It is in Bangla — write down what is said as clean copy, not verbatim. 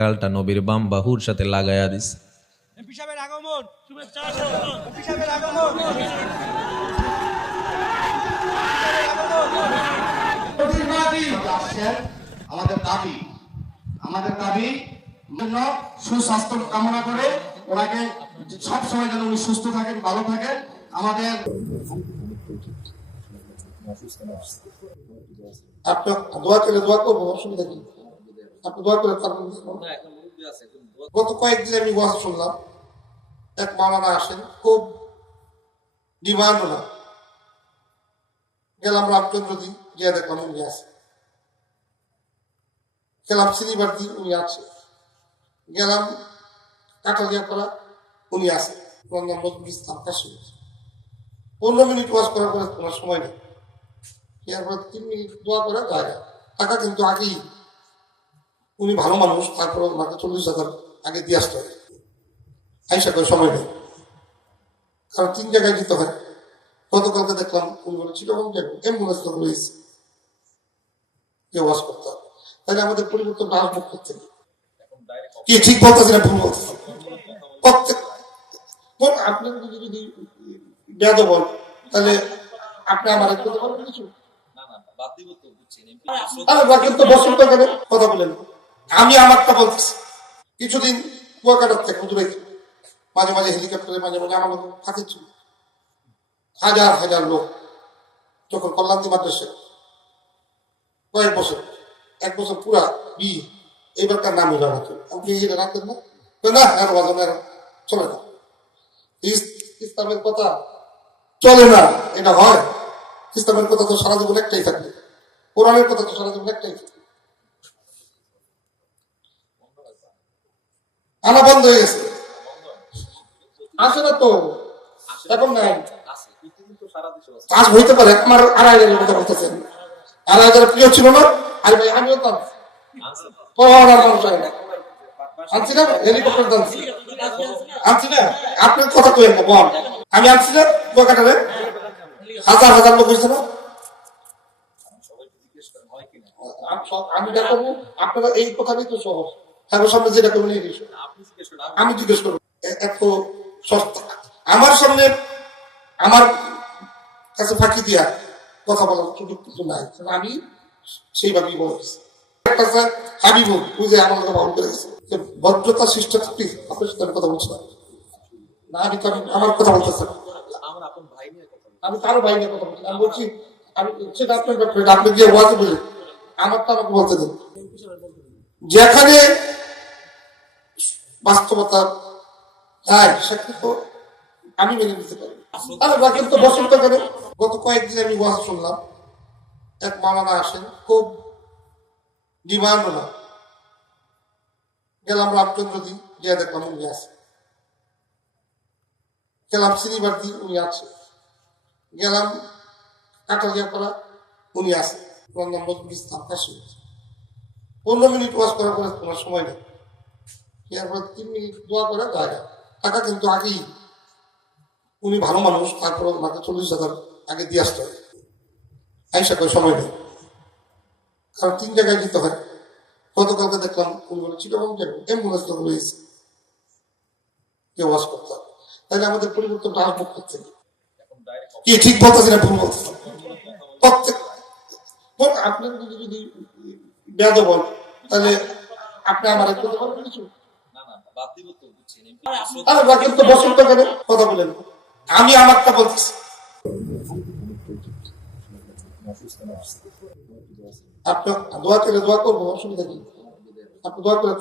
গালটা নবীর বাম বাহুর সাথে লাগায়া দিছে। এমপি সাহেবের আগমন, শুভেচ্ছা এমপি সাহেবের আগমন। আমাদের দাবি জন্য সুস্বাস্থ্য কামনা করে ওনাকে সব সময় যেন উনি সুস্থ থাকেন, ভালো থাকেন। আমাদের আপনি দোয়া করবো, অসুবিধা কি? আপনি দোয়া করে গত কয়েকদিন আমি ওয়াজ শুনলাম, এক মাওলানা আসেন, খুব ডিমান্ড না, গেলাম রামচন্দ্রদি, গিয়ে দেখলাম উনি আছে, গেলাম সিনিবার্দি, উনি আছে, গেলাম কাটালিয়া করা, উনি আছে, ওনার নাম নজরুল ইসলাম কাশ্মীর। 15 মিনিট ওয়াজ করার পরে তোমার সময় নেই, এরপর 3 মিনিট দোয়া করে যায়। টাকা কিন্তু আগেই, উনি ভালো মানুষ, তারপরে ওনাকে 40,000 আগে দিয়ে আসতে হবে, আইসা করে সময় নেই, কারণ 3 জায়গায় দিতে হয়। গতকালকে দেখলাম উনি বলে চিটাগং যাবো, অ্যাম্বুলেন্স তো রয়েছে, ওয়াজ করতে হবে। তাহলে আমাদের পরিবর্তনটা আসবো করতে কি ঠিক বলতেছি না ভুল বলতেছি? প্রত্যেক আপনার যদি বেদ বল, তাহলে আপনি আমার করতে পারবেন কিছু? কথা বলেন, আমি আমারটা বলতেছি। কিছুদিন কুয়াকাটার থেকে দূরে, মাঝে মাঝে হেলিকপ্টারে, মাঝে মাঝে আমার লোক হাতে ছিল, হাজার হাজার লোক। যখন কল্যাণী মাদ্রাসা কয়েক বছর, 1 বছর পুরা বিয়ে, এইবারকার নাম হইল আমাকে, আপনি রাখবেন না না, আর বাজন চলে না, ইসলামের কথা চলে না, এটা হয়? ইসলামের কথা তো সারা জীবন একটাই থাকবে, কোরআনের কথা তো সারা জীবন একটাই থাকবে। আনা বন্ধ হয়ে গেছে, আসে না তো এখন, নাই আজ হইতে পারে। আমার 2,500 কথা বলতেছেন, 2,500 প্রিয় ছিল না, আর ভাই আমিও তো আনছি না, হেলিকপ্টার আনছি না, আপনার কথা কই না বল, আমি আনছি না কুয়াকাটারে, হাজার হাজার লোক হয়েছে না। আমি দেখো আপনারা এই কথাটাই তো সহজ, আমার সামনে যেটা করবেন এই বিষয় আমি জিজ্ঞেস করবো, এত সস্তা আমার সামনে, আমার কাছে ফাঁকি দিয়া কথা বলার সুযোগ কিছু নাই, আমি সেইভাবেই বলছি। হাবিব বুঝে আমার কথা ভালো করে গেছে, ভদ্রতা শিষ্টাচার, আপনার সাথে আমি কথা বলছি না, আমি তো আমার কথা বলতেছি, আমি কারো ভাই নিয়ে কথা বলছি, আমি বলছি আমি সেটা আপনার ব্যাপারে, আপনি গিয়ে ওয়াজে বলে আমারটা আমাকে বলতে দিন। যেখানে বাস্তবতা নাই সেখানে তো আমি মেনে নিতে পারি, কিন্তু বসন্ত করে। গত কয়েকদিন আমি ওয়াজ শুনলাম, এক মাওলানা আসেন, খুব ডিমান্ড না, গেলাম রামচন্দ্রদি, গিয়ে দেখলাম উনি আছে, গেলাম সিনিবার্দি, উনি আছে, গেলাম কাটালিয়া করা, উনি আছে, ওনার নাম নজরুল ইসলাম কাশ্মীর। 15 মিনিট ওয়াজ করার পরে তোমার সময় নেই, এরপর 3 মিনিট দোয়া করে যায়। টাকা কিন্তু আগেই, উনি ভালো মানুষ, তারপরে ওনাকে 40,000 আগে দিয়ে আসতে হবে, আইসা করে সময় নেই, কারণ 3 জায়গায় দিতে হয়। গতকালকে দেখলাম উনি বলে চিটাগং যাবো, অ্যাম্বুলেন্স তো রয়েছে, ওয়াজ করতে হবে। তাহলে আমাদের পরিবর্তনটা আসবো করতে কি ঠিক বলতেছি না ভুল বলতেছি? প্রত্যেক আপনার যদি বেদ বল, তাহলে আপনি আমার করতে পারবেন কিছু? কিন্তু বসন্ত করে কথা বলেন, আমি আমারটা বলতেছি। আপনি দোয়া করবো, অসুবিধা কি? আপনি দোয়া করে